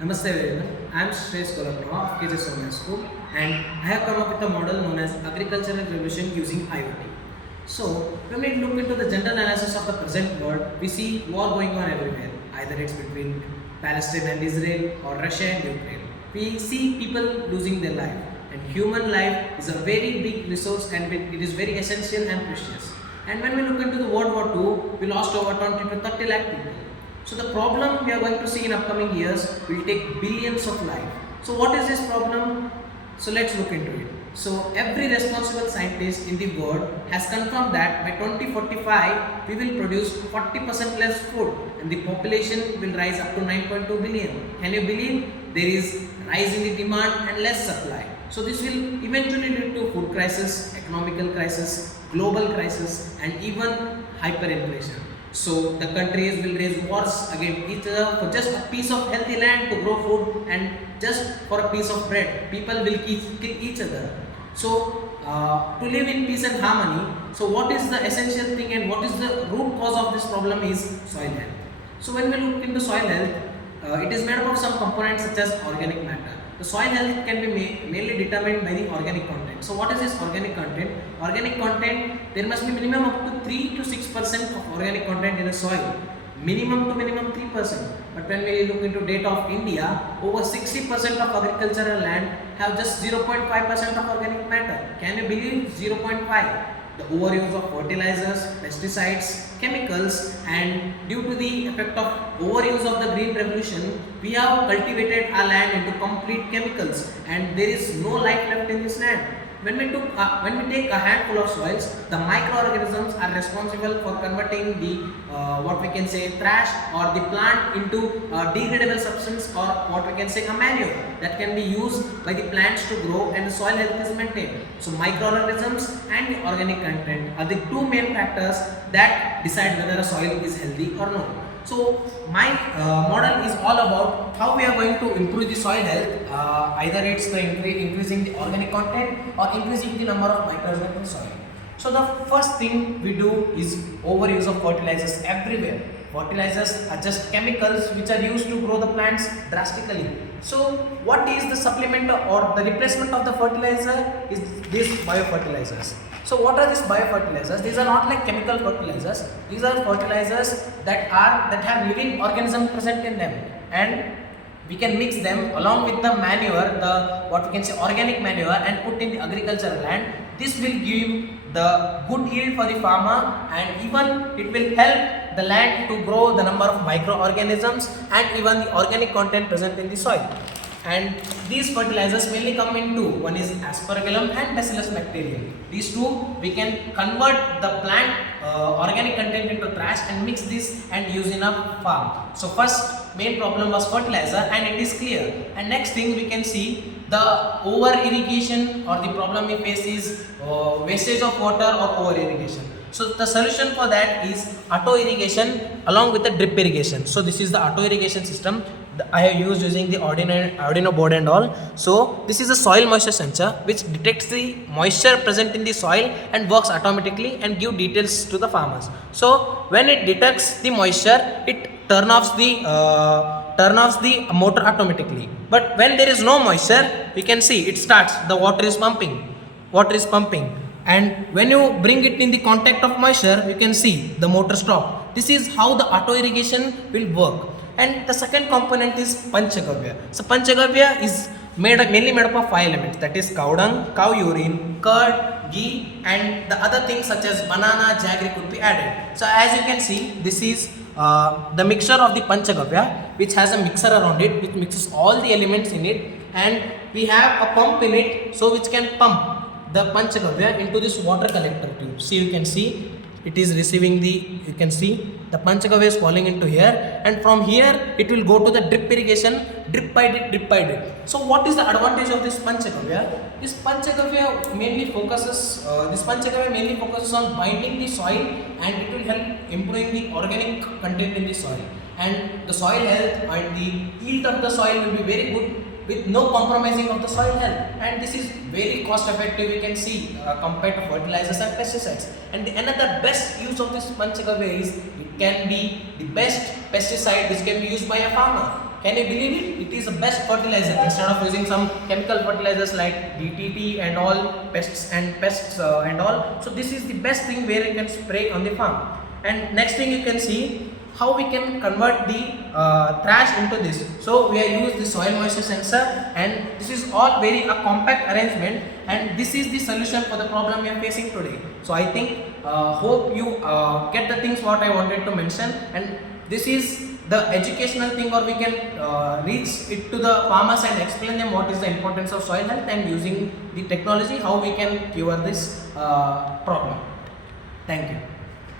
Namaste everyone, I am Shresh Kolapnova of KJ Somya School and I have come up with a model known as Agricultural Revolution using IoT. So, when we look into the general analysis of the present world, we see war going on everywhere, either it's between Palestine and Israel or Russia and Ukraine. We see people losing their life, and human life is a very big resource and it is very essential and precious. And when we look into the World War II, we lost over 20 to 30 lakh people. So the problem we are going to see in upcoming years will take billions of lives. So what is this problem? So let's look into it. So every responsible scientist in the world has confirmed that by 2045 we will produce 40% less food and the population will rise up to 9.2 billion. Can you believe there is rise in the demand and less supply? So this will eventually lead to food crisis, economical crisis, global crisis and even hyperinflation. So the countries will raise wars against each other for just a piece of healthy land to grow food and just for a piece of bread. People will kill each other. So to live in peace and harmony, so what is the essential thing and what is the root cause of this problem is soil health. So when we look into soil health, it is made up of some components such as organic matter. The soil health can be mainly determined by the organic content. So what is this organic content? Organic content, there must be minimum up to 3 to 6% of organic content in a soil. Minimum to minimum 3%. But when we look into data of India, over 60% of agricultural land have just 0.5% of organic matter. Can you believe 0.5? The overuse of fertilizers, pesticides, chemicals, and due to the effect of overuse of the green revolution, we have cultivated our land into complete chemicals and there is no life left in this land. When we take a handful of soils, the microorganisms are responsible for converting the what we can say trash or the plant into degradable substance or what we can say a manure that can be used by the plants to grow and the soil health is maintained. So microorganisms and the organic content are the two main factors that decide whether a soil is healthy or not. So my model is all about how we are going to improve the soil health. Either it's the increasing the organic content or increasing the number of microorganisms in soil. So the first thing we do is overuse of fertilizers everywhere. Fertilizers are just chemicals which are used to grow the plants drastically. So what is the supplement or the replacement of the fertilizer is these biofertilizers. So what are these biofertilizers? These are not like chemical fertilizers. These are fertilizers that have living organisms present in them, and we can mix them along with the manure, the what we can say organic manure, and put in the agricultural land. This will give the good yield for the farmer, and even it will help the land to grow the number of microorganisms and even the organic content present in the soil. And these fertilizers mainly come in two. One is aspergillum and bacillus bacterium. These two we can convert the plant organic content into trash and mix this and use in a farm. So first main problem was fertilizer and it is clear. And next thing we can see the over irrigation or the problem we face is wastage of water or over irrigation. So the solution for that is auto irrigation along with the drip irrigation. So this is the auto irrigation system I have used using the Arduino board and all. So this is a soil moisture sensor which detects the moisture present in the soil and works automatically and give details to the farmers. So when it detects the moisture, it turn off the motor automatically. But when there is no moisture, we can see it starts. The water is pumping. And when you bring it in the contact of moisture, you can see the motor stop. This is how the auto irrigation will work. And the second component is Panchagavya. So Panchagavya is mainly made up of 5 elements, that is cow dung, cow urine, curd, ghee, and the other things such as banana, jaggery could be added. So as you can see, this is the mixture of the Panchagavya, which has a mixer around it, which mixes all the elements in it, and we have a pump in it, so which can pump the Panchagavya into this water collector tube. See, you can see it is receiving you can see the Panchagavya is falling into here, and from here it will go to the drip irrigation, drip by drip. So what is the advantage of this Panchagavya? This Panchagavya mainly focuses on binding the soil, and it will help improving the organic content in the soil, and the soil health and the yield of the soil will be very good with no compromising of the soil health, and this is very cost effective, we can see compared to fertilizers and pesticides. And another best use of this Panchagavya is it can be the best pesticide which can be used by a farmer. Can you believe it? It is the best fertilizer instead of using some chemical fertilizers like DTT and all pests and all. So this is the best thing where you can spray on the farm. And next thing you can see how we can convert the trash into this. So we are used the soil moisture sensor, and this is all very a compact arrangement, and this is the solution for the problem we are facing today. So I think hope you get the things what I wanted to mention, and this is the educational thing, or we can reach it to the farmers and explain them what is the importance of soil health and using the technology how we can cure this problem. Thank you.